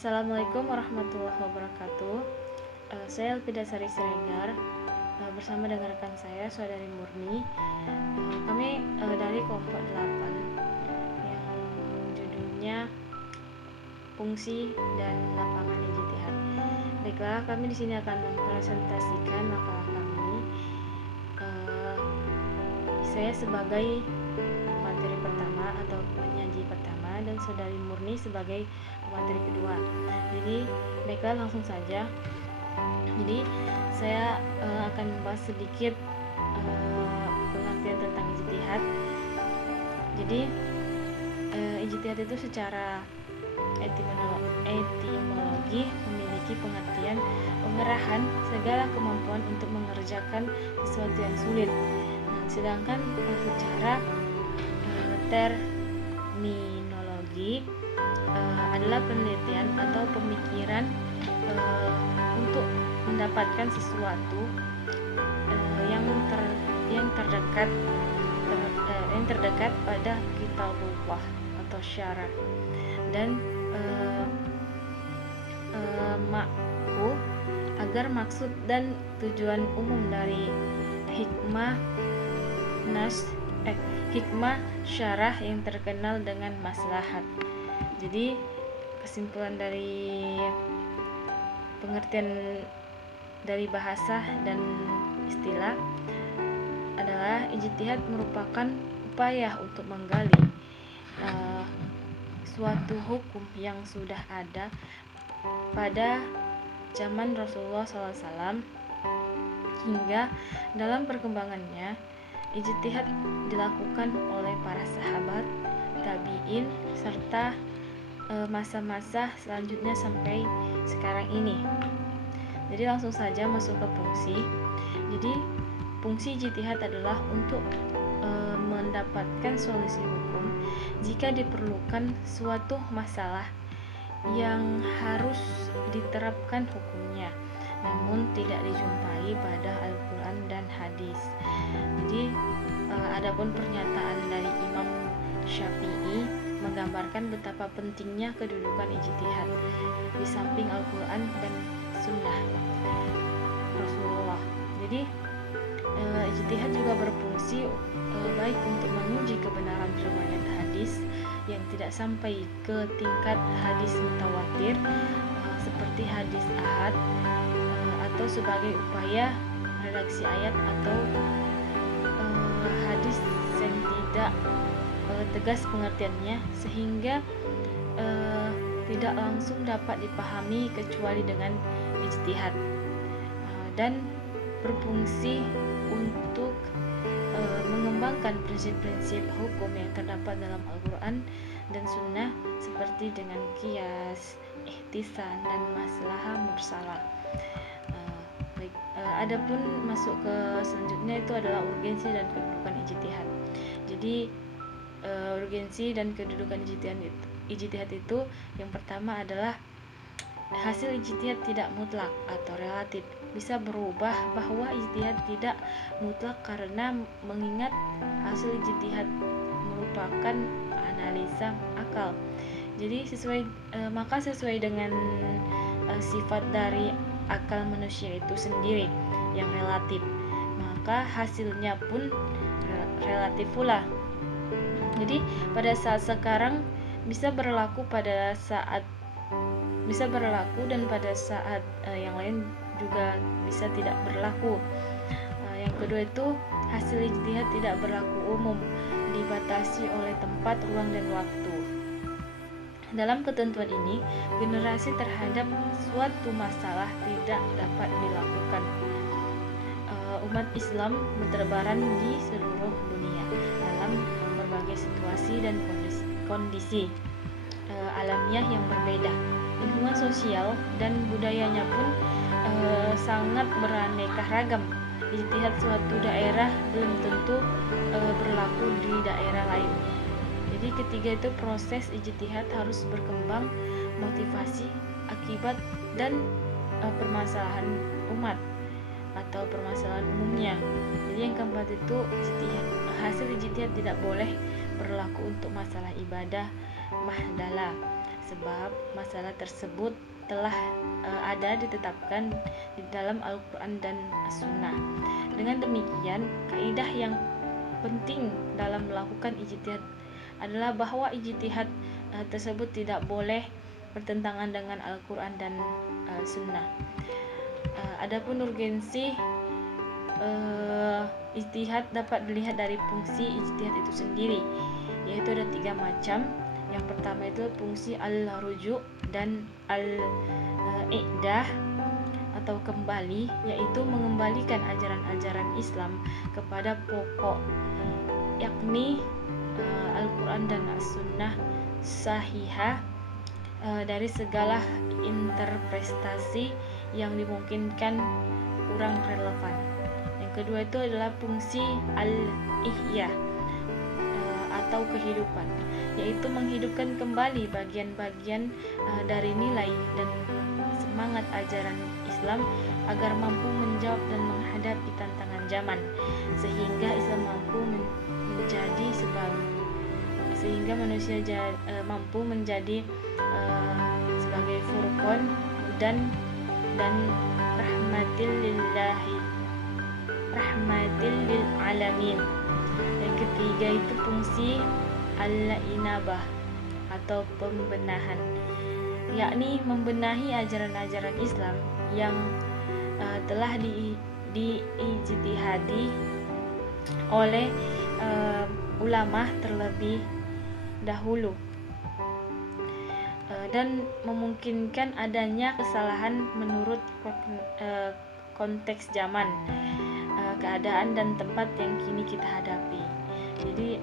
Assalamualaikum warahmatullahi wabarakatuh. Saya Elpida Sari Siregar bersama dengan rekan saya, Saudari Murni. Kami dari kelompok 8 yang judulnya Fungsi dan Lapangan Ijtihad. Baiklah, kami di sini akan mempresentasikan makalah kami. Saya sebagai materi pertama atau penyaji pertama dan Saudari Murni sebagai materi kedua. Jadi baiklah, langsung saja. Jadi saya akan membahas sedikit pengertian tentang ijtihad. Jadi ijtihad itu secara etimologi memiliki pengertian pengerahan segala kemampuan untuk mengerjakan sesuatu yang sulit. Sedangkan secara terminologi adalah penelitian atau pemikiran untuk mendapatkan sesuatu yang terdekat pada kitabullah atau syara, dan agar maksud dan tujuan umum dari hikmah syarah yang terkenal dengan maslahat. Jadi kesimpulan dari pengertian dari bahasa dan istilah adalah ijtihad merupakan upaya untuk menggali suatu hukum yang sudah ada pada zaman Rasulullah SAW hingga dalam perkembangannya. Ijtihad dilakukan oleh para sahabat, tabi'in, serta masa-masa selanjutnya sampai sekarang ini. Jadi langsung saja masuk ke fungsi. Jadi fungsi ijtihad adalah untuk mendapatkan solusi hukum jika diperlukan suatu masalah yang harus diterapkan hukumnya, namun tidak dijumpai pada Al-Quran dan hadis. Jadi adapun pernyataan dari Imam Syafi'i menggambarkan betapa pentingnya kedudukan ijtihad di samping Al-Quran dan Sunnah Rasulullah. Jadi ijtihad juga berfungsi baik untuk menguji kebenaran riwayat hadis yang tidak sampai ke tingkat hadis mutawatir seperti hadis ahad, atau sebagai upaya redaksi ayat atau hadis yang tidak tegas pengertiannya sehingga tidak langsung dapat dipahami kecuali dengan ijtihad, dan berfungsi untuk mengembangkan prinsip-prinsip hukum yang terdapat dalam Al-Quran dan Sunnah seperti dengan qiyas, ihtisan, dan maslahah mursalah. Adapun masuk ke selanjutnya itu adalah urgensi dan kedudukan ijtihad. Jadi urgensi dan kedudukan ijtihad itu yang pertama adalah hasil ijtihad tidak mutlak atau relatif, bisa berubah, bahwa ijtihad tidak mutlak karena mengingat hasil ijtihad merupakan analisa akal. Jadi sesuai dengan sifat dari akal manusia itu sendiri yang relatif, maka hasilnya pun relatif pula. Jadi pada saat sekarang bisa berlaku dan pada saat yang lain juga bisa tidak berlaku. Yang kedua itu hasil ijtihad tidak berlaku umum, dibatasi oleh tempat, ruang, dan waktu. Dalam ketentuan ini, generasi terhadap suatu masalah tidak dapat dilakukan. Umat Islam berterbaran di seluruh dunia dalam berbagai situasi dan kondisi alamiah yang berbeda. Lingkungan sosial dan budayanya pun sangat beraneka ragam. Ijtihad suatu daerah belum tentu berlaku di daerah lain. Jadi ketiga itu proses ijtihad harus berkembang, motivasi, akibat, dan permasalahan umat atau permasalahan umumnya. Jadi yang keempat itu hasil ijtihad tidak boleh berlaku untuk masalah ibadah mahdalah sebab masalah tersebut telah ada ditetapkan di dalam Al-Quran dan As-Sunnah. Dengan demikian, kaidah yang penting dalam melakukan ijtihad adalah bahwa ijtihad tersebut tidak boleh bertentangan dengan Al-Quran dan Sunnah. Adapun urgensi ijtihad dapat dilihat dari fungsi ijtihad itu sendiri, yaitu ada 3 macam. Yang pertama itu fungsi al-rujuk dan al-i'dah atau kembali, yaitu mengembalikan ajaran-ajaran Islam kepada pokok, yakni Al-Quran dan As-Sunnah sahihah dari segala interpretasi yang dimungkinkan kurang relevan. Yang kedua itu adalah fungsi al-ihya atau kehidupan, yaitu menghidupkan kembali bagian-bagian dari nilai dan semangat ajaran Islam agar mampu menjawab dan menghadapi tantangan zaman, sehingga Islam mampu menjadi sehingga manusia mampu menjadi sebagai furqan dan rahmatil lil alamin. Yang ketiga itu fungsi al-inabah atau pembenahan, yakni membenahi ajaran-ajaran Islam yang telah diijtihadi oleh ulama terlebih dahulu dan memungkinkan adanya kesalahan menurut konteks zaman, keadaan dan tempat yang kini kita hadapi. Jadi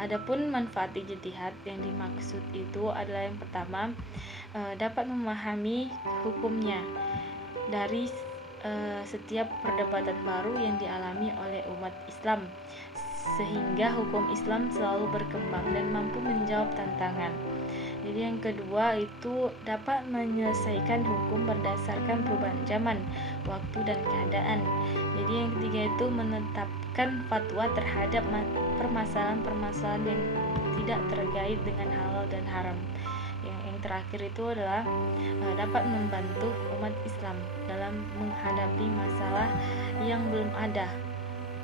adapun manfaat ijtihad yang dimaksud itu adalah yang pertama, dapat memahami hukumnya dari setiap perdebatan baru yang dialami oleh umat Islam, sehingga hukum Islam selalu berkembang dan mampu menjawab tantangan. Jadi yang kedua itu dapat menyelesaikan hukum berdasarkan perubahan zaman, waktu dan keadaan. Jadi yang ketiga itu menetapkan fatwa terhadap permasalahan-permasalahan yang tidak terkait dengan halal dan haram. Yang terakhir itu adalah dapat membantu umat Islam dalam menghadapi masalah yang belum ada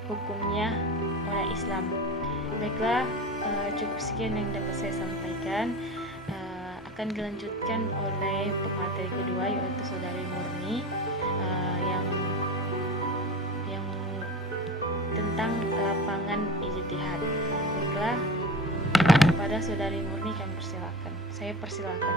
hukumnya oleh Islam. Baiklah, cukup sekian yang dapat saya sampaikan. Akan dilanjutkan oleh pemateri kedua, yaitu Saudari Murni, yang tentang lapangan ijtihad. Baiklah, kepada Saudari Murni saya persilakan.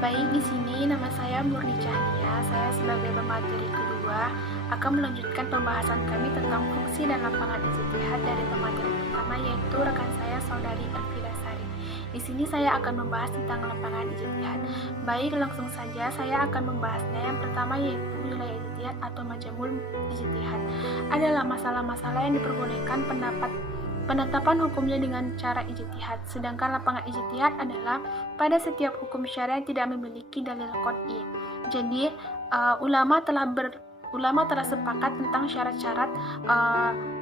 Baik, di sini nama saya Murni Cahnia. Saya sebagai pemateri kedua akan melanjutkan pembahasan kami tentang fungsi dan lapangan ijtihad dari pemateri pertama, yaitu rekan saya Saudari Elvira Sari. Di sini saya akan membahas tentang lapangan ijtihad. Baik, langsung saja saya akan membahasnya. Yang pertama yaitu wilayah ijtihad atau majamul ijtihad adalah masalah-masalah yang diperbolehkan penetapan hukumnya dengan cara ijtihad. Sedangkan lapangan ijtihad adalah pada setiap hukum syariat tidak memiliki dalil qat'i. Jadi ulama telah sepakat tentang syarat-syarat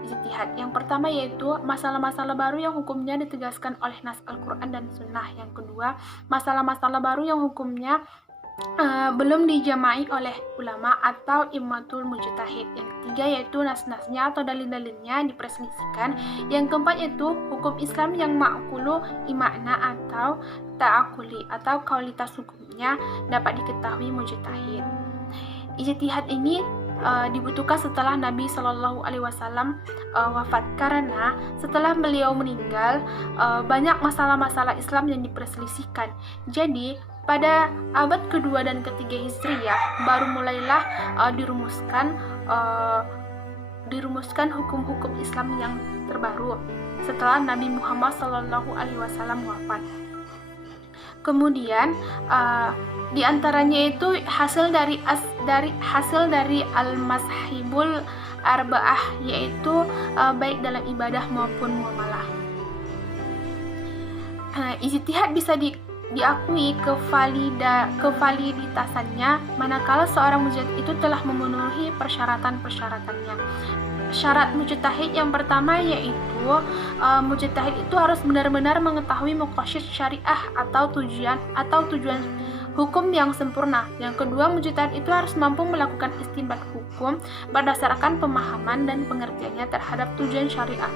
ijtihad. Yang pertama yaitu masalah-masalah baru yang hukumnya ditegaskan oleh nas Al-Quran dan Sunnah. Yang kedua, masalah-masalah baru yang hukumnya belum dijamai oleh ulama atau immatul mujtahid. Yang ketiga yaitu nas-nasnya atau dalil-dalilnya diperselisihkan. Yang keempat yaitu hukum Islam yang ma'kulu imakna atau ta'akuli atau kualitas hukumnya dapat diketahui mujtahid. Ijtihad ini dibutuhkan setelah Nabi Shallallahu Alaihi Wasallam wafat, karena setelah beliau meninggal banyak masalah-masalah Islam yang diperselisihkan. Jadi pada abad kedua dan ketiga Hijriyah baru mulailah dirumuskan hukum-hukum Islam yang terbaru setelah Nabi Muhammad Shallallahu Alaihi Wasallam wafat. Kemudian di antaranya itu hasil dari al-mazhabul arba'ah, yaitu baik dalam ibadah maupun muamalah. Ijtihad bisa diakui kevaliditasannya manakala seorang mujtahid itu telah memenuhi persyaratan-persyaratannya. syarat mujtahid yang pertama yaitu mujtahid itu harus benar-benar mengetahui maqasid syariah atau tujuan hukum yang sempurna. Yang kedua, mujtahid itu harus mampu melakukan istinbat hukum berdasarkan pemahaman dan pengertiannya terhadap tujuan syariah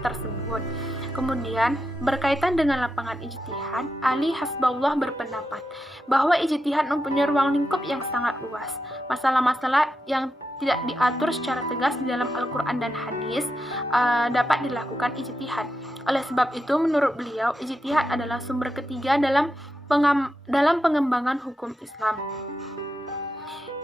tersebut. Kemudian, berkaitan dengan lapangan ijtihad, Ali Hasbullah berpendapat bahwa ijtihad mempunyai ruang lingkup yang sangat luas. Masalah-masalah yang tidak diatur secara tegas di dalam Al-Quran dan hadis dapat dilakukan ijtihad. Oleh sebab itu, menurut beliau, ijtihad adalah sumber ketiga dalam pengembangan hukum Islam.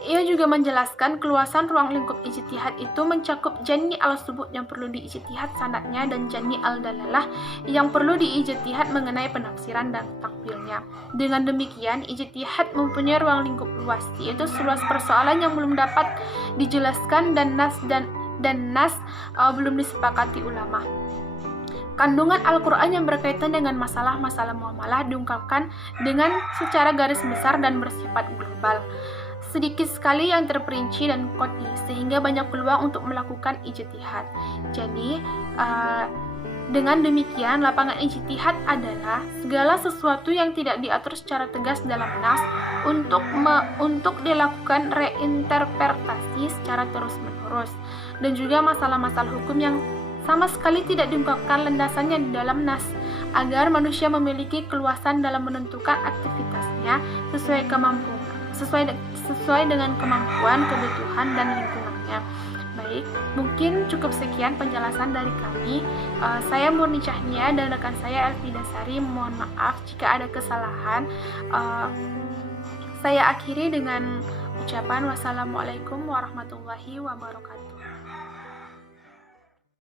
Ia juga menjelaskan keluasan ruang lingkup ijtihad itu mencakup jani al-subut yang perlu diijtihad sanadnya dan jani al-dalalah yang perlu diijtihad mengenai penafsiran dan takwilnya. Dengan demikian, ijtihad mempunyai ruang lingkup luas, yaitu seluas persoalan yang belum dapat dijelaskan dan nas belum disepakati ulama. Kandungan Al-Quran yang berkaitan dengan masalah-masalah muamalah diungkapkan dengan secara garis besar dan bersifat global. Sedikit sekali yang terperinci dan qat'i, sehingga banyak peluang untuk melakukan ijtihad. Jadi, dengan demikian, lapangan ijtihad adalah segala sesuatu yang tidak diatur secara tegas dalam nas untuk dilakukan reinterpretasi secara terus-menerus, dan juga masalah-masalah hukum yang sama sekali tidak diungkapkan landasannya di dalam nas, agar manusia memiliki keluasan dalam menentukan aktivitasnya sesuai dengan kemampuan, kebutuhan, dan lingkungannya. Baik, mungkin cukup sekian penjelasan dari kami. Saya Murni Cahnia dan rekan saya Elvi Dasari. Mohon maaf jika ada kesalahan. Saya akhiri dengan ucapan wassalamualaikum warahmatullahi wabarakatuh.